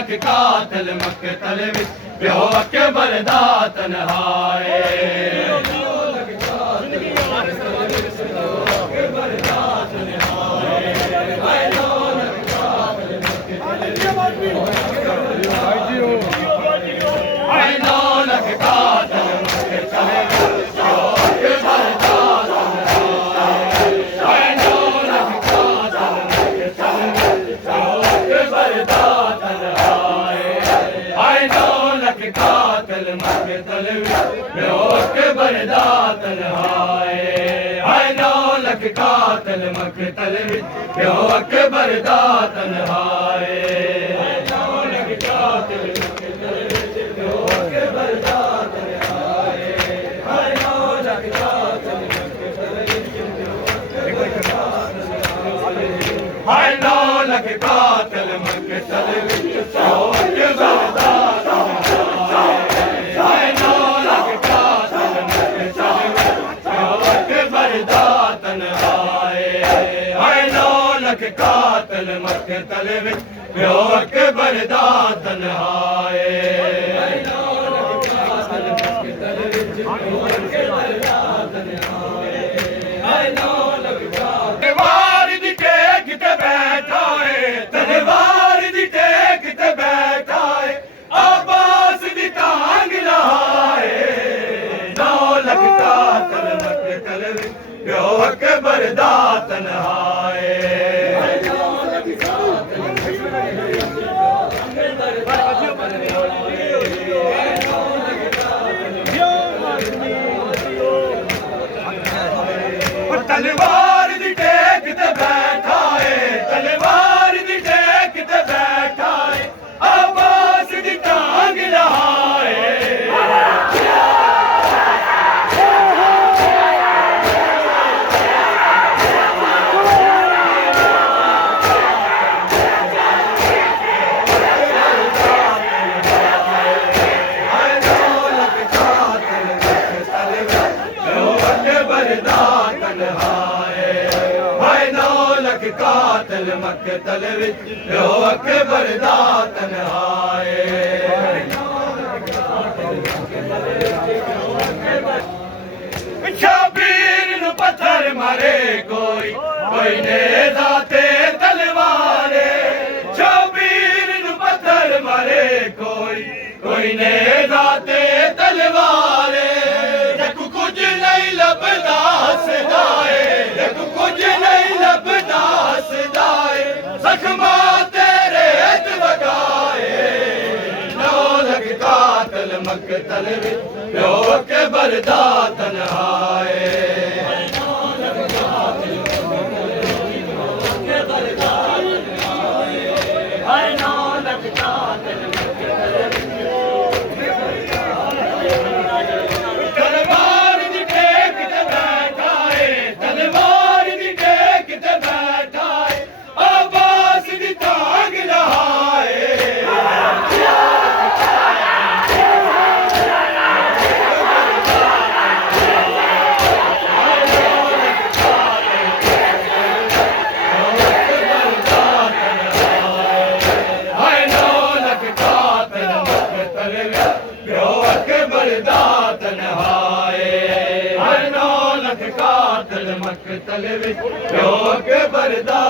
लख कातिल मक़तल विच पियो अकबर दा तन्हाए कातिल मक़तल पियो अकबर दा तन्हाए हाय 9 लख कातिल मक़तल पियो अकबर दा तन्हाए 9 लख कातिल पियो अकबर दा तन्हाए हाय 9 लख कातिल हाय 9 लख कातिल मक़तल पियो अकबर दा कातिल मक़तल विच पियो अकबर दा तन्हाए 9 लख कातिल मक़तल विच पियो अकबर दा तन्हाए हाय 9 लख तलवार दी टेक ते बैठा है तलवार दी टेक ते बैठा है अब्बास दी टांग लहाए 9 लख कातिल मक़तल विच पियो अकबर दा तन्हाए तलवार दी टेक ते बैठा है तलवार दी टेक ते बैठा है अब्बास दी टांग लहाए कातिल मक़तल विच पियो अकबर दा तन्हाए शबीर नूं पत्थर मारे कोई नेज़ा ते तलवारे शबीर नूं पत्थर मारे कोई नेज़ा ते तलवारे जग कुछ नहीं लभदा सदाए जग कुछ नहीं लभदा सदाए ज़ख्मा तेरे वगाए 9 लख कातिल मक़तल विच पियो अकबर दा तन्हाए कातिल मक़तल विच पियो अकबर दा